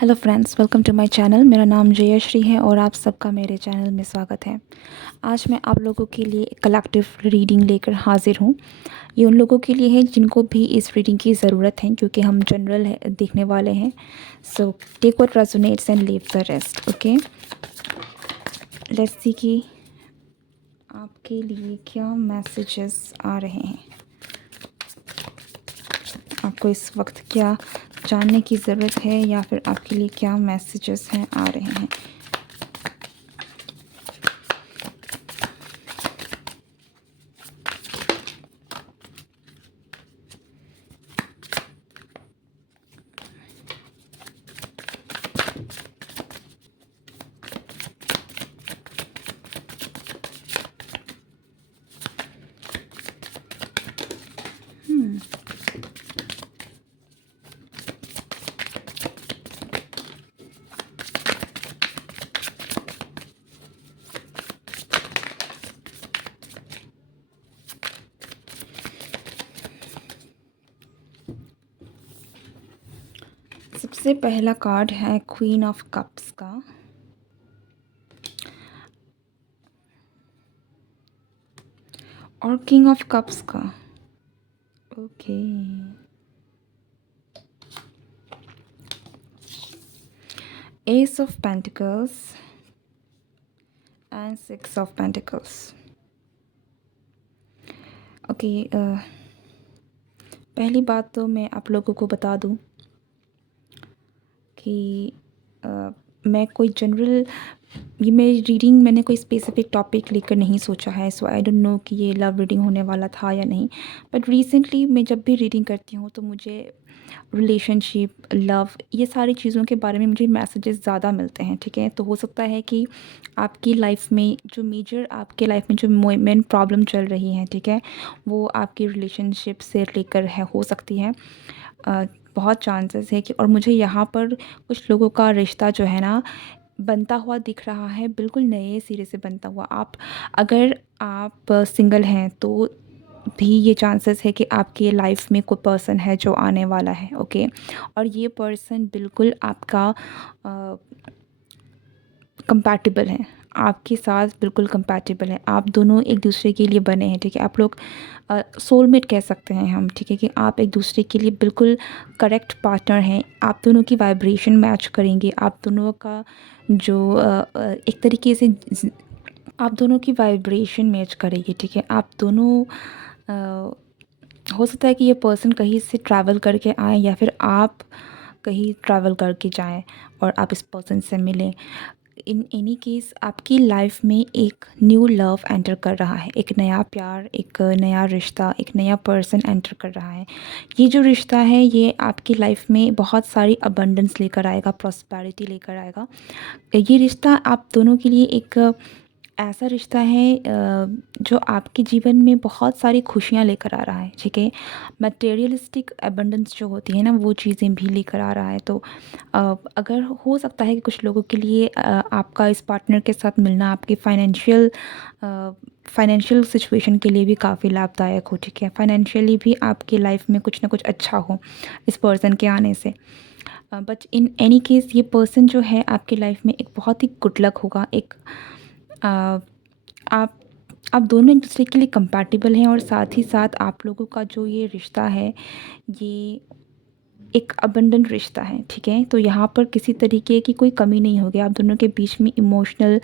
Hello friends, welcome to my channel. मेरा नाम जयश्री है और आप सबका मेरे चैनल में स्वागत है। आज मैं आप लोगों के लिए एक कलेक्टिव रीडिंग लेकर हाजिर हूँ। ये उन लोगों के लिए है जिनको भी इस रीडिंग की ज़रूरत है, क्योंकि हम जनरल है देखने वाले हैं। So take what resonates and leave the rest. Okay, let's see कि आपके लिए क्या मैसेजेस आ रहे हैं। आपको इस वक्त क्या जानने की ज़रूरत है या फिर आपके लिए क्या मैसेजेस हैं आ रहे हैं। सबसे पहला कार्ड है क्वीन ऑफ कप्स का। और किंग ऑफ कप्स का। Okay, S of pentacles and six of pentacles. Okay, पहली बात तो मैं आप लोगों को बता दूं कि मैं कोई जनरल ये मेरी रीडिंग मैंने कोई स्पेसिफिक टॉपिक लेकर नहीं सोचा है। सो आई डोंट नो कि ये लव रीडिंग होने वाला था या नहीं। बट रिसेंटली मैं जब भी रीडिंग करती हूँ तो मुझे रिलेशनशिप, लव, ये सारी चीज़ों के बारे में मुझे मैसेजेस ज़्यादा मिलते हैं। ठीक है, तो हो सकता है कि आपकी लाइफ में जो मेजर आपके लाइफ में जो मेन प्रॉब्लम चल रही है, ठीक है, वो आपकी रिलेशनशिप से लेकर है, हो सकती है। बहुत चांसेस है कि, और मुझे यहाँ पर कुछ लोगों का रिश्ता जो है ना बनता हुआ दिख रहा है, बिल्कुल नए सिरे से बनता हुआ। अगर आप सिंगल हैं तो भी ये चांसेस है कि आपकी लाइफ में कोई पर्सन है जो आने वाला है। ओके, और ये पर्सन बिल्कुल आपका कंपैटिबल है, आपके साथ बिल्कुल कंपैटिबल है। आप दोनों एक दूसरे के लिए बने हैं। ठीक है, आप लोग सोलमेट कह सकते हैं हम। ठीक है, कि आप एक दूसरे के लिए बिल्कुल करेक्ट पार्टनर हैं। आप दोनों की वाइब्रेशन मैच करेंगे। आप दोनों का जो एक तरीके से आप दोनों की वाइब्रेशन मैच करेगी। ठीक है, आप दोनों हो सकता है कि ये पर्सन कहीं से ट्रैवल करके आए या फिर आप कहीं ट्रैवल करके जाएं और आप इस पर्सन से मिलें। इन एनी केस आपकी लाइफ में एक न्यू लव एंटर कर रहा है, एक नया प्यार, एक नया रिश्ता, एक नया पर्सन एंटर कर रहा है। ये जो रिश्ता है ये आपकी लाइफ में बहुत सारी अबंडेंस लेकर आएगा, प्रॉस्पेरिटी लेकर आएगा। ये रिश्ता आप दोनों के लिए एक ऐसा रिश्ता है जो आपके जीवन में बहुत सारी खुशियाँ लेकर आ रहा है। ठीक है, मटेरियलिस्टिक एबंडेंस जो होती है ना, वो चीज़ें भी लेकर आ रहा है। तो अगर हो सकता है कि कुछ लोगों के लिए आपका इस पार्टनर के साथ मिलना आपकी फाइनेंशियल सिचुएशन के लिए भी काफ़ी लाभदायक हो। ठीक है, फाइनेंशियली भी आपकी लाइफ में कुछ ना कुछ अच्छा हो इस पर्सन के आने से। बट इन एनी केस ये पर्सन जो है आपकी लाइफ में एक बहुत ही गुड लक होगा। एक अ, आप आप दोनों एक दूसरे के लिए कंपैटिबल हैं, और साथ ही साथ आप लोगों का जो ये रिश्ता है ये एक अबंडेंट रिश्ता है। ठीक है, तो यहाँ पर किसी तरीके की कोई कमी नहीं होगी। आप दोनों के बीच में इमोशनल,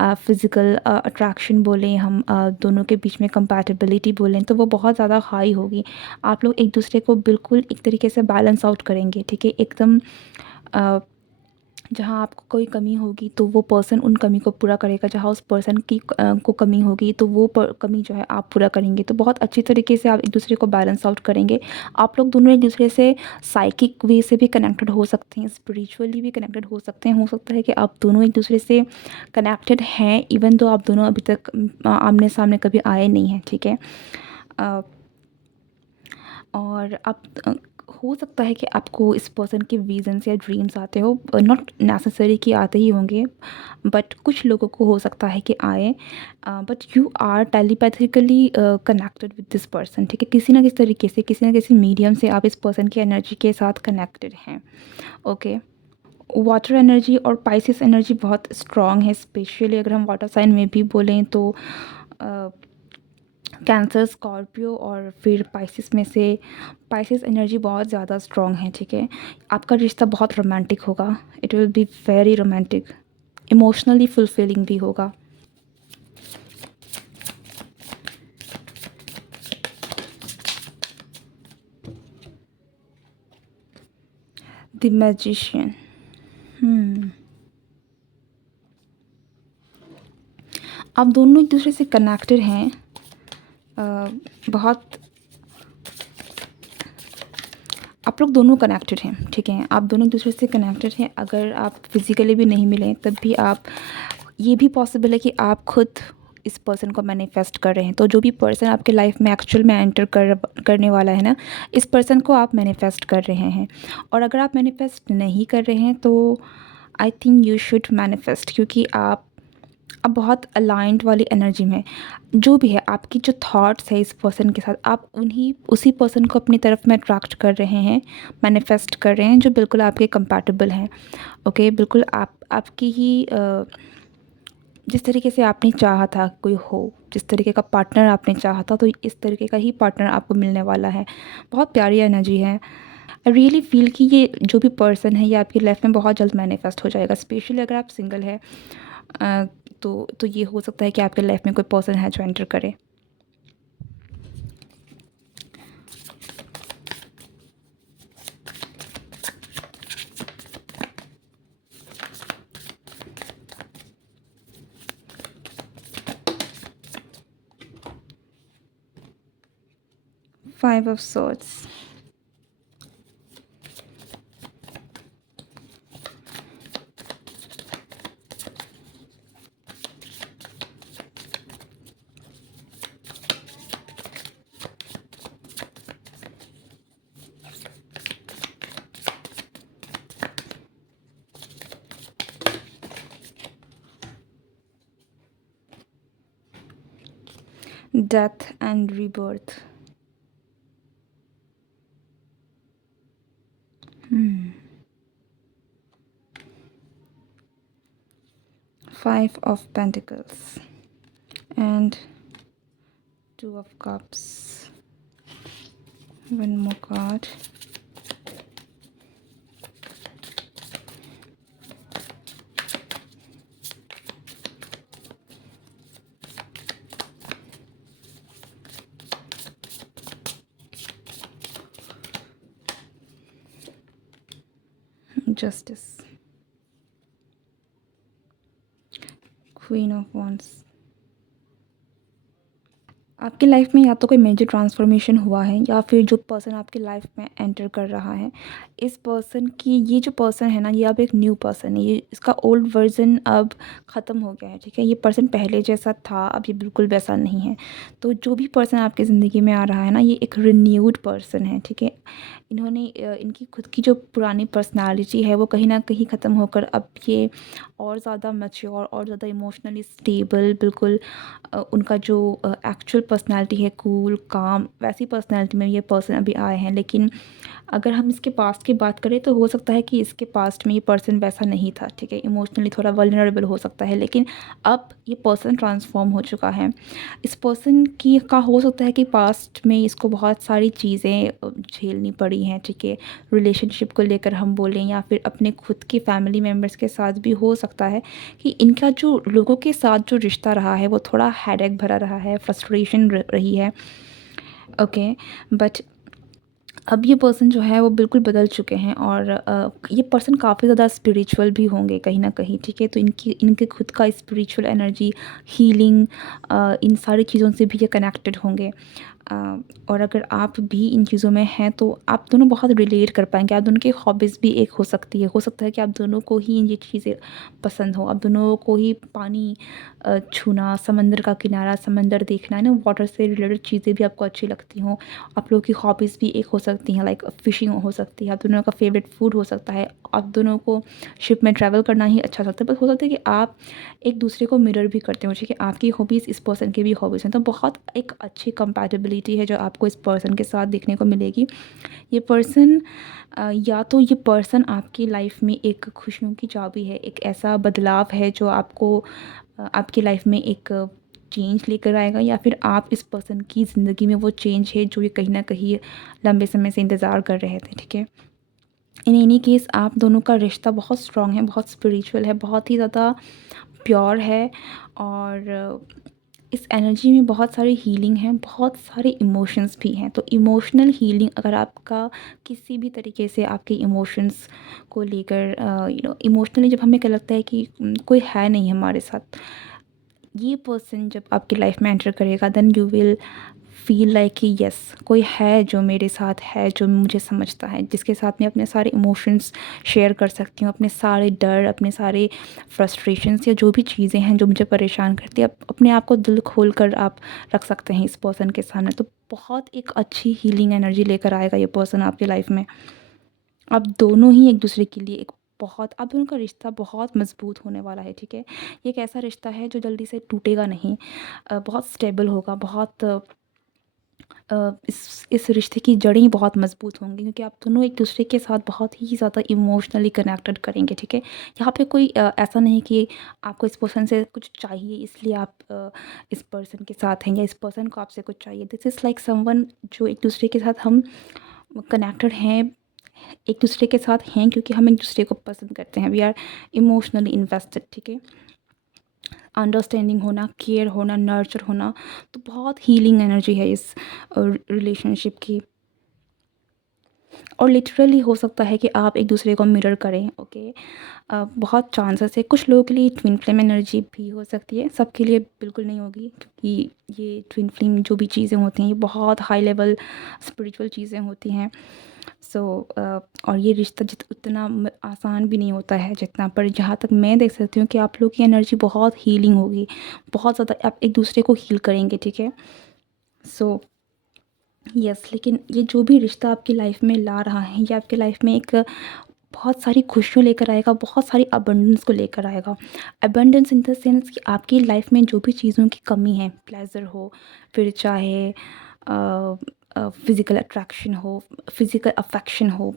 फिज़िकल अट्रैक्शन बोलें हम, दोनों के बीच में कंपैटिबिलिटी बोलें तो वो बहुत ज़्यादा हाई होगी। आप लोग एक दूसरे को बिल्कुल एक तरीके से बैलेंस आउट करेंगे। ठीक है, एकदम जहाँ आपको कोई कमी होगी तो वो पर्सन उन कमी को पूरा करेगा, जहाँ उस पर्सन की को कमी होगी तो वो कमी जो है आप पूरा करेंगे। तो बहुत अच्छी तरीके से आप एक दूसरे को बैलेंस आउट करेंगे। आप लोग दोनों एक दूसरे से साइकिक वे से भी कनेक्टेड हो सकते हैं, स्पिरिचुअली भी कनेक्टेड हो सकते हैं। हो सकता है कि आप दोनों एक दूसरे से कनेक्टेड हैं इवन तो आप दोनों अभी तक आमने सामने कभी आए नहीं हैं। ठीक है, अ, और आप हो सकता है कि आपको इस पर्सन के विजन्स या ड्रीम्स आते हो, नॉट नेसेसरी कि आते ही होंगे, बट कुछ लोगों को हो सकता है कि आए। But you are telepathically connected with this person. ठीक है, किसी ना किसी तरीके से, किसी ना किसी मीडियम से आप इस पर्सन की एनर्जी के साथ कनेक्टेड हैं। ओके, वाटर एनर्जी और पाइसेस एनर्जी बहुत स्ट्रॉन्ग है, स्पेशली अगर हम वाटर साइन में भी बोलें तो कैंसर, स्कॉर्पियो और फिर पाइसेस में से पाइसेस एनर्जी बहुत ज़्यादा स्ट्रॉन्ग है, ठीक है। आपका रिश्ता बहुत रोमांटिक होगा, it will be very romantic, emotionally fulfilling भी होगा। The magician. आप दोनों एक दूसरे से कनेक्टेड हैं, बहुत, आप लोग दोनों कनेक्टेड हैं, ठीक है। आप दोनों एक दूसरे से कनेक्टेड हैं, अगर आप फिज़िकली भी नहीं मिले तब भी आप, ये भी पॉसिबल है कि आप खुद इस पर्सन को मैनिफेस्ट कर रहे हैं। तो जो भी पर्सन आपके लाइफ में एक्चुअल में एंटर करने वाला है ना, इस पर्सन को आप मैनिफेस्ट कर रहे हैं। और अगर आप मैनिफेस्ट नहीं कर रहे हैं तो I think you should manifest, क्योंकि आप अब बहुत अलाइंड वाली एनर्जी में, जो भी है आपकी जो थॉट्स है इस पर्सन के साथ, आप उन्हीं उसी पर्सन को अपनी तरफ में अट्रैक्ट कर रहे हैं, मैनिफेस्ट कर रहे हैं, जो बिल्कुल आपके कंपैटिबल हैं। ओके, बिल्कुल आपकी ही जिस तरीके से आपने चाहा था कोई हो, जिस तरीके का पार्टनर आपने चाहा था, तो इस तरीके का ही पार्टनर आपको मिलने वाला है। बहुत प्यारी एनर्जी है। आई रियली फील कि ये जो भी पर्सन है ये आपकी लाइफ में बहुत जल्द मैनिफेस्ट हो जाएगा, स्पेशली अगर आप सिंगल है। तो ये हो सकता है कि आपके लाइफ में कोई पर्सन है जो एंटर करे। Five of swords. Death and rebirth. Five of pentacles and two of cups. One more card. Justice. Queen of wands. आपकी लाइफ में या तो कोई मेजर ट्रांसफॉर्मेशन हुआ है, या फिर जो पर्सन आपकी लाइफ में एंटर कर रहा है, इस पर्सन की, ये जो पर्सन है ना, ये अब एक न्यू पर्सन है। ये इसका ओल्ड वर्जन अब ख़त्म हो गया है, ठीक है। ये पर्सन पहले जैसा था, अब ये बिल्कुल वैसा नहीं है। तो जो भी पर्सन आपकी ज़िंदगी में आ रहा है ना, ये एक रिन्यूड पर्सन है, ठीक है। इन्होंने इनकी खुद की जो पुरानी पर्सनालिटी है वो कहीं ना कहीं ख़त्म होकर अब ये और ज़्यादा मैच्योर और ज़्यादा इमोशनली स्टेबल, बिल्कुल उनका जो एक्चुअल पर्सनालिटी है, कूल काम, वैसी पर्सनालिटी में ये पर्सन अभी आए हैं। लेकिन अगर हम इसके पास्ट की बात करें तो हो सकता है कि इसके पास्ट में ये पर्सन वैसा नहीं था, ठीक है। इमोशनली थोड़ा वल्नरेबल हो सकता है, लेकिन अब ये पर्सन ट्रांसफॉर्म हो चुका है। इस पर्सन की का हो सकता है कि पास्ट में इसको बहुत सारी चीज़ें झेलनी पड़ी हैं, ठीक है। रिलेशनशिप को लेकर हम बोलें, या फिर अपने खुद के फैमिली मेम्बर्स के साथ भी हो सकता है कि इनका जो लोगों के साथ जो रिश्ता रहा है वो थोड़ा हेडेक भरा रहा है, फ्रस्ट्रेशन रही है। ओके, बट अब ये पर्सन जो है वो बिल्कुल बदल चुके हैं, और ये पर्सन काफ़ी ज़्यादा स्पिरिचुअल भी होंगे कहीं ना कहीं, ठीक है। तो इनके खुद का स्पिरिचुअल एनर्जी, हीलिंग, इन सारी चीज़ों से भी ये कनेक्टेड होंगे। और अगर आप भी इन चीज़ों में हैं तो आप दोनों बहुत रिलेट कर पाएंगे। आप दोनों की हॉबीज़ भी एक हो सकती है, हो सकता है कि आप दोनों को ही ये चीज़ें पसंद हो, आप दोनों को ही पानी छूना, समंदर का किनारा, समंदर देखना, है ना, वाटर से रिलेटेड चीज़ें भी आपको अच्छी लगती हों। आप लोगों की हॉबीज़ भी एक हो सकती हैं, लाइक फ़िशिंग हो सकती है, आप दोनों का फेवरेट फूड हो सकता है, आप दोनों को शिप में ट्रैवल करना ही अच्छा लगता है। बस हो सकता है कि आप एक दूसरे को मिरर भी करते हो, ठीक है। आपकी हॉबीज़ इस पर्सन की भी हॉबीज़ हैं, तो बहुत एक अच्छी कंपैटिबिलिटी पॉसिबिलिटी है जो आपको इस पर्सन के साथ देखने को मिलेगी। ये पर्सन या तो ये पर्सन आपकी लाइफ में एक खुशियों की चाबी है, एक ऐसा बदलाव है जो आपको आपकी लाइफ में एक चेंज लेकर आएगा, या फिर आप इस पर्सन की ज़िंदगी में वो चेंज है जो ये कहीं न कहीं लंबे समय से इंतज़ार कर रहे थे, ठीक है? इन एनी केस आप दोनों का रिश्ता बहुत स्ट्रॉन्ग है, बहुत स्पिरिचुअल है, बहुत ही ज़्यादा प्योर है, और इस एनर्जी में बहुत सारी हीलिंग है, बहुत सारे इमोशंस भी हैं। तो इमोशनल हीलिंग, अगर आपका किसी भी तरीके से आपके इमोशंस को लेकर इमोशनली जब हमें क्या लगता है कि कोई है नहीं हमारे साथ, ये पर्सन जब आपकी लाइफ में एंटर करेगा, then you will feel like कि यस, कोई है जो मेरे साथ है, जो मुझे समझता है, जिसके साथ मैं अपने सारे इमोशंस शेयर कर सकती हूँ, अपने सारे डर, अपने सारे फ्रस्ट्रेशंस या जो भी चीज़ें हैं जो मुझे परेशान करती है, अपने आप को दिल खोल कर आप रख सकते हैं इस पर्सन के सामने। तो बहुत एक अच्छी हीलिंग एनर्जी लेकर आएगा ये पर्सन आपकी लाइफ में। आप दोनों ही एक दूसरे के लिए एक बहुत, आप दोनों का रिश्ता बहुत मज़बूत होने वाला है, ठीक है? ये एक ऐसा रिश्ता है जो जल्दी से टूटेगा नहीं, बहुत स्टेबल होगा, बहुत इस रिश्ते की जड़ें बहुत मज़बूत होंगी, क्योंकि आप दोनों एक दूसरे के साथ बहुत ही ज़्यादा इमोशनली कनेक्टेड करेंगे, ठीक है? यहाँ पे कोई ऐसा नहीं कि आपको इस पर्सन से कुछ चाहिए इसलिए आप इस पर्सन के साथ हैं, या इस पर्सन को आपसे कुछ चाहिए। दिस इज़ लाइक समवन जो एक दूसरे के साथ हम कनेक्टेड हैं, एक दूसरे के साथ हैं क्योंकि हम एक दूसरे को पसंद करते हैं। वी आर इमोशनली इन्वेस्टेड, ठीक है? अंडरस्टैंडिंग होना, केयर होना, नर्चर होना, तो बहुत हीलिंग एनर्जी है इस रिलेशनशिप की। और लिटरली हो सकता है कि आप एक दूसरे को मिरर करें, ओके? बहुत चांसेस है, कुछ लोगों के लिए ट्विन फ्लेम एनर्जी भी हो सकती है, सबके लिए बिल्कुल नहीं होगी, क्योंकि ये ट्विन फ्लेम जो भी चीज़ें होती हैं ये बहुत हाई लेवल स्पिरिचुअल चीज़ें होती हैं। सो और ये रिश्ता उतना आसान भी नहीं होता है जितना, पर जहाँ तक मैं देख सकती हूँ कि आप लोग की एनर्जी बहुत हीलिंग होगी, बहुत ज़्यादा आप एक दूसरे को हील करेंगे, ठीक है? सो यस, लेकिन ये जो भी रिश्ता आपकी लाइफ में ला रहा है, ये आपकी लाइफ में एक बहुत सारी खुशियों लेकर आएगा, बहुत सारी अबंडेंस को लेकर आएगा। अबंडेंस इन द सेंस कि आपकी लाइफ में जो भी चीज़ों की कमी है, प्लेज़र हो, फिर चाहे फ़िज़िकल अट्रैक्शन हो, फ़िज़िकल अफ़ेक्शन हो,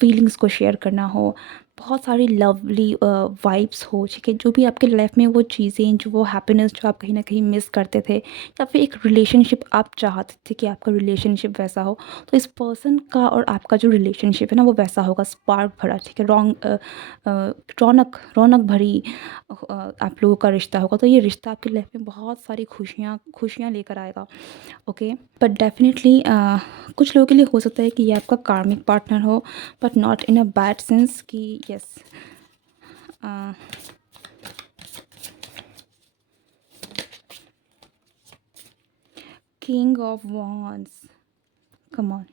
फीलिंग्स को शेयर करना हो, बहुत सारी लवली वाइब्स हो, ठीक है? जो भी आपकी लाइफ में वो चीज़ें, जो वो हैप्पीनेस जो आप कहीं न कहीं मिस करते थे, या फिर एक रिलेशनशिप आप चाहते थे कि आपका रिलेशनशिप वैसा हो, तो इस पर्सन का और आपका जो रिलेशनशिप है ना, वो वैसा होगा, स्पार्क भरा, ठीक है? रौनक रौनक भरी आप लोगों का रिश्ता होगा। तो ये रिश्ता आपकी लाइफ में बहुत सारी खुशियाँ खुशियाँ लेकर आएगा, ओके? बट डेफ़िनेटली कुछ लोगों के लिए हो सकता है कि ये आपका कार्मिक पार्टनर हो, but not in a bad sense कि yes, king of wands, come on.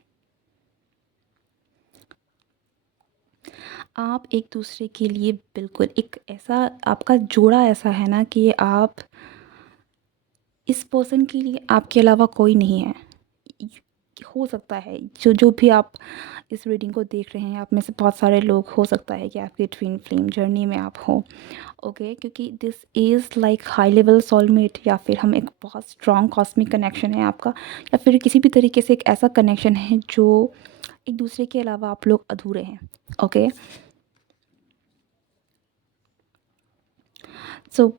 आप एक दूसरे के लिए बिल्कुल एक ऐसा, आपका जोड़ा ऐसा है ना कि आप इस पर्सन के लिए आपके अलावा कोई नहीं है। हो सकता है जो जो भी आप इस रीडिंग को देख रहे हैं, आप में से बहुत सारे लोग हो सकता है कि आपकी ट्विन फ्लेम जर्नी में आप हो, ओके? क्योंकि this is like high level soulmate, या फिर हम एक बहुत स्ट्रॉन्ग कॉस्मिक कनेक्शन है आपका, या फिर किसी भी तरीके से एक ऐसा कनेक्शन है जो एक दूसरे के अलावा आप लोग अधूरे हैं, ओके? सो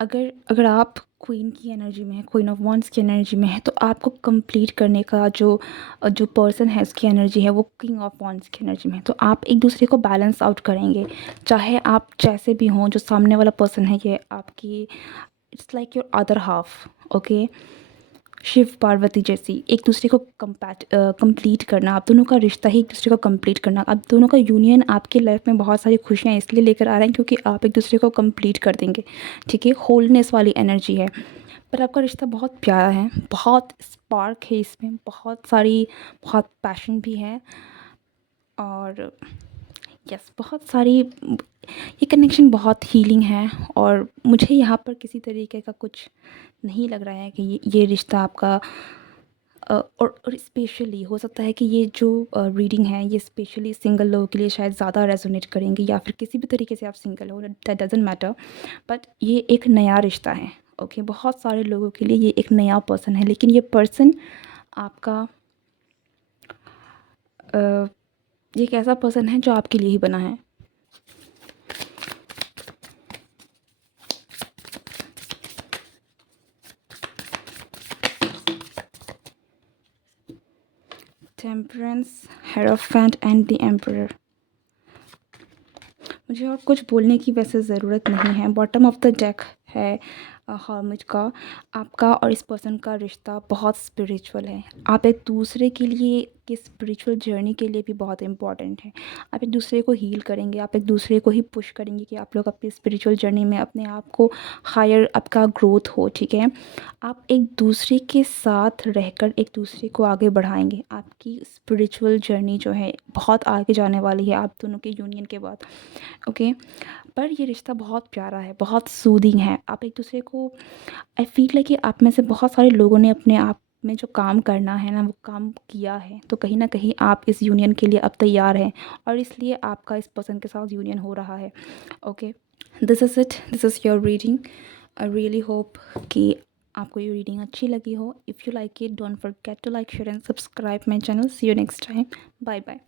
अगर अगर आप क्वीन की एनर्जी में है, क्वीन ऑफ वॉन्ड्स की एनर्जी में है, तो आपको कंप्लीट करने का जो पर्सन है उसकी एनर्जी है वो किंग ऑफ वॉन्ड्स की एनर्जी में है। तो आप एक दूसरे को बैलेंस आउट करेंगे, चाहे आप जैसे भी हों, जो सामने वाला पर्सन है ये आपकी, it's like your other half, okay? Shiv Parvati जैसी एक दूसरे को कंप्लीट करना, आप दोनों का रिश्ता ही एक दूसरे को कंप्लीट करना, आप दोनों का यूनियन आपकी लाइफ में बहुत सारी खुशियाँ इसलिए लेकर आ रहे हैं क्योंकि आप एक दूसरे को कंप्लीट कर देंगे, ठीक है? होलनेस वाली एनर्जी है, पर आपका रिश्ता बहुत प्यारा है, बहुत स्पार्क है इसमें, बहुत पैशन भी है, और यस, बहुत सारी ये कनेक्शन बहुत हीलिंग है, और मुझे यहाँ पर किसी तरीके का कुछ नहीं लग रहा है कि ये रिश्ता आपका और स्पेशली हो सकता है कि ये जो रीडिंग है ये स्पेशली सिंगल लोगों के लिए शायद ज़्यादा रेजोनेट करेंगे, या फिर किसी भी तरीके से आप सिंगल हो, दैट डजेंट मैटर, बट ये एक नया रिश्ता है, ओके? बहुत सारे लोगों के लिए ये एक नया पर्सन है, लेकिन ये पर्सन आपका ये एक ऐसा पर्सन है जो आपके लिए ही बना है। Temperance, hierophant and the emperor. मुझे और कुछ बोलने की वैसे ज़रूरत नहीं है। बॉटम ऑफ द डेक है हर्मिट का। आपका और इस पर्सन का रिश्ता बहुत स्पिरिचुअल है। आप एक दूसरे के लिए की स्पिरिचुअल जर्नी के लिए भी बहुत इम्पॉर्टेंट है। आप एक दूसरे को हील करेंगे, आप एक दूसरे को ही पुश करेंगे कि आप लोग अपनी स्पिरिचुअल जर्नी में अपने आप को हायर आपका ग्रोथ हो, ठीक है। आप एक दूसरे के साथ रहकर एक दूसरे को आगे बढ़ाएंगे। आपकी स्पिरिचुअल जर्नी जो है बहुत आगे जाने वाली है आप दोनों के यूनियन के बाद, ओके। पर ये रिश्ता बहुत प्यारा है, बहुत सूदिंग है। आप एक दूसरे को, आई फील है कि आप में से बहुत सारे लोगों ने अपने आप में जो काम करना है ना वो काम किया है, तो कहीं ना कहीं आप इस यूनियन के लिए अब तैयार हैं और इसलिए आपका इस पर्सन के साथ यूनियन हो रहा है, okay. This is it, this is your reading. I really hope कि आपको ये रीडिंग अच्छी लगी हो। If you like it, don't forget to like, share and subscribe my channel. See you next time, bye bye.